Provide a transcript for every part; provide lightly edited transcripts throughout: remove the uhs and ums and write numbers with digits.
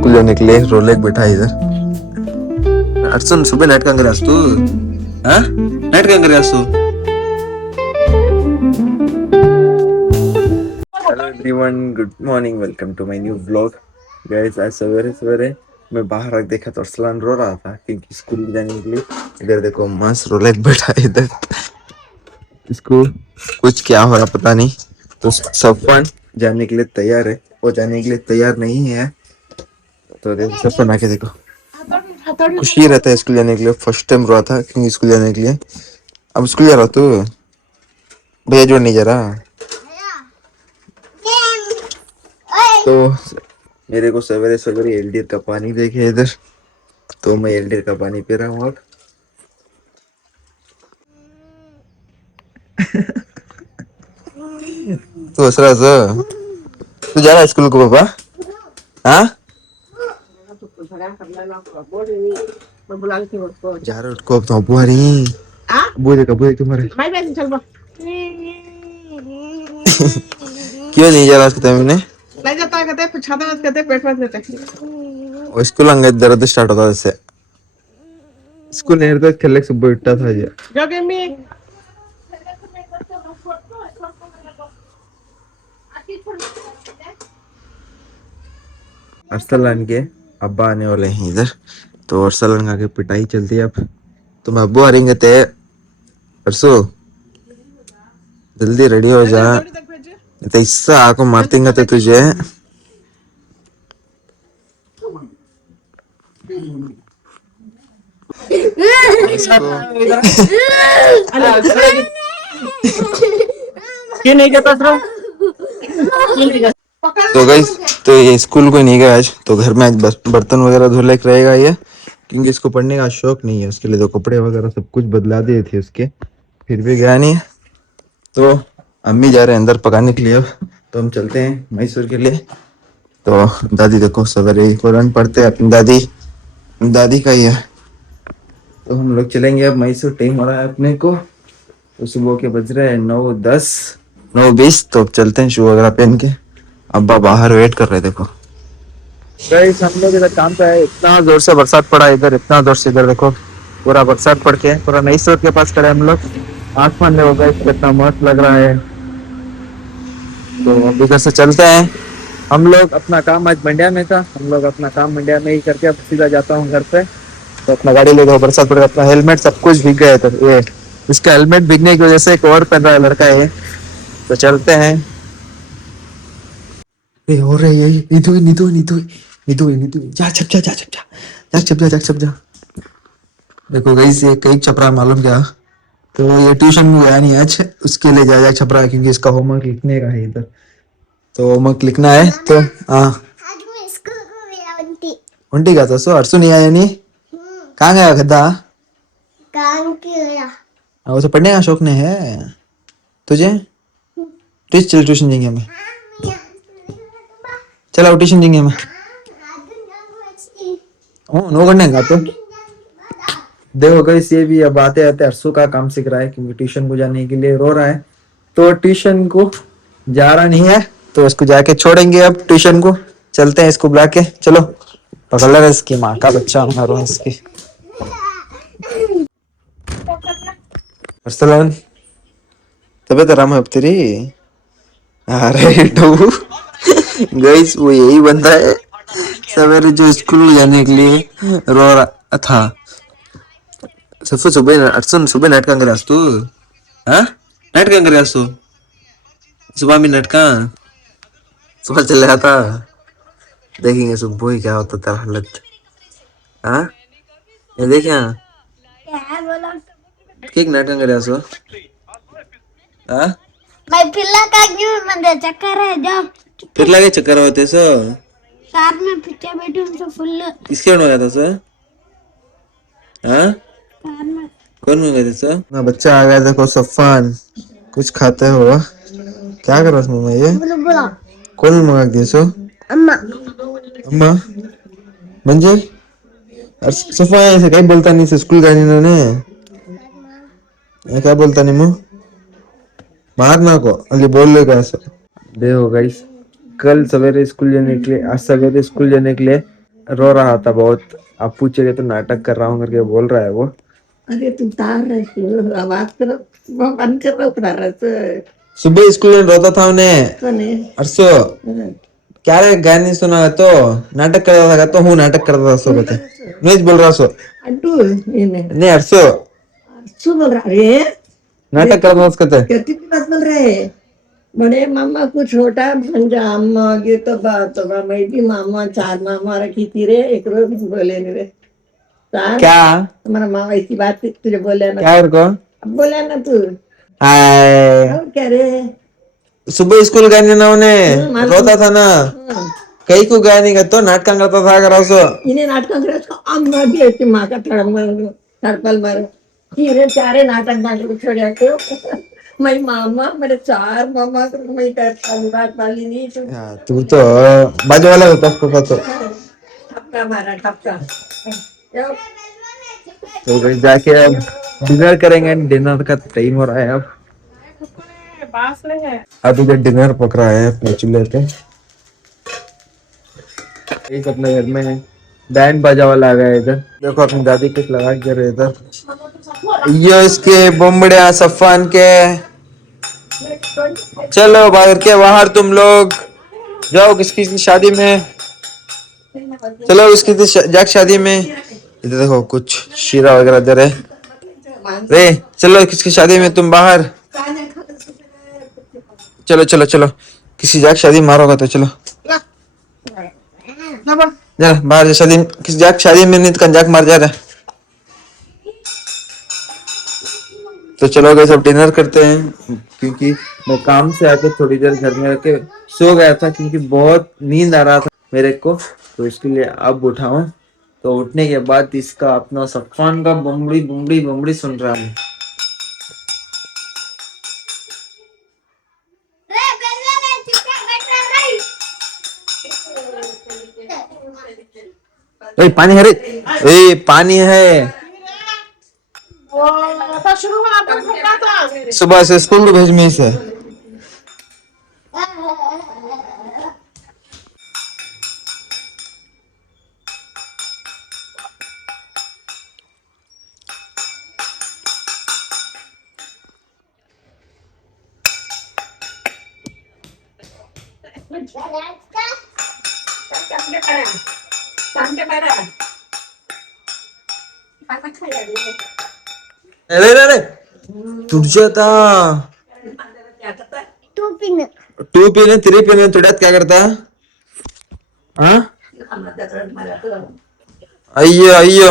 School जाने के लिए रोलेक बैठा है इधर। अर्जुन सुबह नाइट का अंगर तू, हाँ नाइट का अंगर तू। Hello everyone, good morning, welcome to my new vlog. Guys आज सवेरे सवेरे मैं बाहर देखा तो अरसलान रो रहा था क्योंकि स्कूल जाने के लिए। इधर देखो मस्त रोलेक बैठा है इधर। इसको कुछ क्या हो रहा पता नहीं। तो सफन जाने के लिए तैयार है, वो जाने के लिए तैयार नहीं है। तो देखो सफन आके देखो, खुशी रहता है स्कूल जाने के लिए। फर्स्ट टाइम रो रहा था क्योंकि स्कूल जाने के लिए। अब स्कूल जा रहा तू, भैया जोड़ नहीं जा रहा। तो मेरे को सवेरे सवेरे एलडीर का पानी देखे इधर, तो मैं एलडीर का पानी पी रहा हूँ अब। तो असरा तू जा रहा है स्कूल को पापा? हाँ जा रहा उसको अब तो बुआ रही बुआ तुम्हारे क्यों नहीं जा रहा उसके टाइम में? नहीं जाता कहते छाता मत कहते पेट में देते और स्कूल अंगे दर्द स्टार्ट होता जैसे स्कूल नहीं रहता खेलने सुबह उठता था ये जो गेम में अरसलान के अब्बा आने वाले हैं इधर। तो अरसलान का के पिटाई चलती है अब। तुम अब्बू आ रही थे परसों, जल्दी रेडी हो जा, तो इससे आको मार देंगे तो तुझे। क्यों नहीं जाता तो गाइस, तो ये स्कूल को नहीं गया आज, तो घर में आज बस बर्तन वगैरह धुलने का रहेगा ये, क्योंकि इसको पढ़ने का शौक नहीं है। उसके लिए तो कपड़े वगैरह सब कुछ बदला दिए थे उसके, फिर भी गया नहीं। तो अम्मी जा रहे हैं अंदर पकाने के लिए अब। तो हम चलते हैं मैसूर के लिए। तो दादी देखो सवेरे कुरान पढ़ते हैं अपनी दादी, दादी का ही है। तो हम लोग चलेंगे अब मैसूर, टाइम हो रहा है अपने को। तो सुबह के बज रहे हैं 9:10 9:20। तो चलते हैं शू वगैरह पहन के। अब्बा बाहर वेट कर रहे देखो। गाइस हम लोग इधर काम पे आए, इतना जोर से बरसात पड़ा इधर, इतना जोर से। इधर देखो पूरा बरसात पड़ के पूरा मैसूर के पास खड़े हम लोग। आसमान में होगा कितना मस्त लग रहा है। तो अब इधर से चलते हैं हम लोग। अपना काम आज मंड्या में था, हम लोग अपना काम मंड्या में ही करके अब सीधा जाता हूँ घर पे। तो अपना गाड़ी ले जाओ, बरसात पड़ेगा, अपना हेलमेट सब कुछ भीग गया है। तो ये इसका हेलमेट भीगने की वजह से एक और पहन रहा है लड़का है। तो चलते हैं। हो रहा है नीतू नीतू नीतू नीतू नीतू जा छप जा जा छप जा जा छप जा जा छप जा। देखो गाइस ये कई छपरा मालूम क्या, तो ये ट्यूशन में गया नहीं आज, उसके लिए जा छपरा, क्योंकि इसका होमवर्क लिखने का है इधर। तो होमवर्क लिखना है। तो हाँ उल्टी का तो सो अर्सु नहीं आया नहीं, कहाँ गया गद्दा? वो तो पढ़ने का शौक नहीं है तुझे? चल ट्यूशन जाएंगे हमें, चलो ट्यूशन जाएंगे हमें। नो करने का तो देखो गाइस, ये भी अब आते आते अरसू का काम सीख रहा है, क्योंकि ट्यूशन को जाने के लिए रो रहा है। तो ट्यूशन को जा रहा नहीं है, तो इसको जाके छोड़ेंगे अब ट्यूशन को। चलते हैं इसको बुला के, चलो पकड़ ले इसकी माँ का बच्चा मारो इसकी। अरसलान तबीयत आराम है अब तेरी? अरे तो गाइस वो यही बंदा है सवेरे जो स्कूल जाने के लिए रो रहा था। सफू सुबह अर्जुन सुबह नाइट का अंगर तू, हाँ नाइट का अंगर तू, सुबह में नाइट का सुबह चल रहा था। देखेंगे सुबह ही क्या होता तेरा हालत। हाँ ये देख यहाँ किक नाइट का अंगर तू, हाँ मैं पिल्ला का क्यों मंदे चक्कर है जो फिर लगे चक्कर होते सो साथ में पीछे बैठी हूँ तो फुल किसके हो गया था सो? हाँ कार में कौन मंगा था सो? ना बच्चा आ गया देखो सफान, कुछ खाते हो क्या कर रहा है ये? बोला कौन मंगा दिया सो? अम्मा अम्मा मंजे सफान ऐसे कहीं बोलता नहीं, स्कूल गए इन्होंने क्या बोलता नहीं मुँह मारना को अभी बोल लेगा ऐसा। देखो गाइस कल सवेरे स्कूल जाने के लिए, आज सवेरे स्कूल जाने के लिए रो रहा था बहुत। आप पूछेंगे तो नाटक कर रहा हूँ करके बोल रहा है वो। अरे तू तार आवाज कर बंद कर रहा सुबह स्कूल में रोता था उन्हें। तो नहीं अरसो क्या रे गाने सुना तो नाटक कर रहा था तो हूँ नाटक कर रहा था सो बता नहीं बोल रहा सो अंटू इन्हें नहीं अरसो सु बोल रहा रे नाटक कर रहा था उसका तो कितनी बात बोल रहे बड़े मामा को छोटा भंजा अम्मा गे तो बात होगा मैं भी मामा 4 मामा रखी थी रे एक रोज बोले नहीं रे चार क्या तुम्हारा मामा ऐसी बात तुझे बोले ना क्या को अब बोले ना तू हाय और क्या रे सुबह स्कूल गए ना उन्हें रोता था ना कहीं को गया नहीं तो नाटक करता था अगर असो इन्हें नाटक करे उसको अम्मा भी ऐसी माँ का तड़पल मारो तीरे चारे नाटक नाटक छोड़िया को मैं मामा मेरे 4 मामा को मैं करता बात वाली नहीं तू तो बाजू वाला होता उसको तो ठपका मारा ठपका तो कहीं जाके अब डिनर करेंगे डिनर का टाइम हो रहा है अब अभी तो डिनर पक रहा है अपने चूल्हे पे इस अपने घर में बैंड बाजा वाला आ गया इधर देखो अपनी दादी कुछ लगा के रहे इधर ये इसके बोमड़िया सफान के चलो बाहर के बाहर तुम लोग जाओ किसकी शादी में चलो इसकी जाक शादी में इधर देखो कुछ शीरा वगैरह इधर है रे चलो किसकी शादी में तुम बाहर चलो चलो चलो किसी जाक शादी मारोगा तो चलो जा बाहर जा शादी किसी जाक शादी में नहीं तो जाक मार जा रहा तो चलो गए सब डिनर करते हैं क्योंकि मैं काम से आके थोड़ी देर घर में रह के सो गया था क्योंकि बहुत नींद आ रहा था मेरे को तो इसके लिए अब उठाऊं तो उठने के बाद इसका अपना सफान का बमड़ी बमड़ी बमड़ी सुन रहा हूँ पानी है रे पानी है सुबह से स्कूल भेज में से अरे अरे टूट जाता टू पीने 3 पीने तुड़्यात क्या करता हाँ अय्यो अय्यो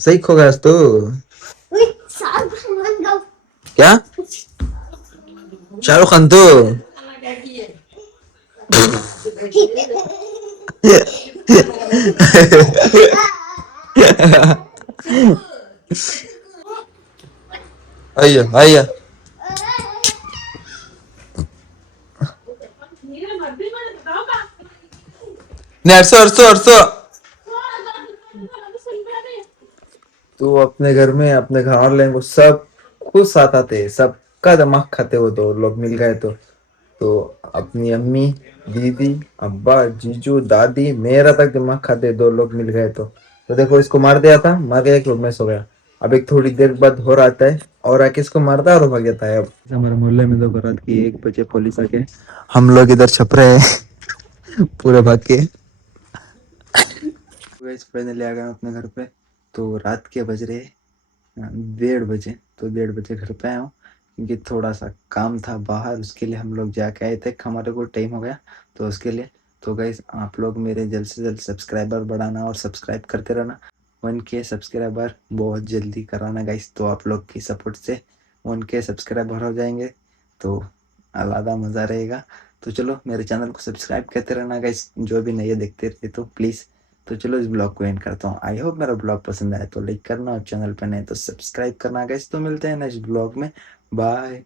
सही खो गया तू क्या शाहरुख खान तो अय्यो अय्यो नहीं अरसो अरसो अरसो तू अपने घर में अपने घर वाले को सब खुद साथ आते सबका दिमाग खाते हो तो लोग मिल गए तो अपनी अम्मी दीदी अब्बा जीजू दादी मेरा तक दिमाग खाते 2 लोग मिल गए तो देखो इसको मार दिया था मार गया एक लोग में सो गया अब एक थोड़ी देर बाद हो रहा है और आके इसको मारता है और भाग जाता है अब हमारे मोहल्ले में तो रात की 1 बजे पुलिस आके हम लोग इधर छप रहे हैं पूरे भाग के फाइनली आ गए अपने घर पे तो रात के बज रहे 1:30 बजे तो 1:30 बजे घर पे आया हूँ क्योंकि थोड़ा सा काम था बाहर उसके लिए हम लोग जाके आए थे हमारे को टाइम हो गया तो उसके लिए तो गाइस आप लोग मेरे जल्द से जल्द सब्सक्राइबर बढ़ाना और सब्सक्राइब करते रहना 1K सब्सक्राइबर बहुत जल्दी कराना गाइस तो आप लोग की सपोर्ट से 1K सब्सक्राइबर हो जाएंगे तो अलग मज़ा रहेगा तो चलो मेरे चैनल को सब्सक्राइब करते रहना गाइस जो भी नए देखते रहे तो प्लीज़ तो चलो इस ब्लॉग को एंड करता हूँ आई होप मेरा ब्लॉग पसंद आए तो लाइक करना और चैनल पर नए तो सब्सक्राइब करना गाइस तो मिलते हैं नेक्स्ट ब्लॉग में बाय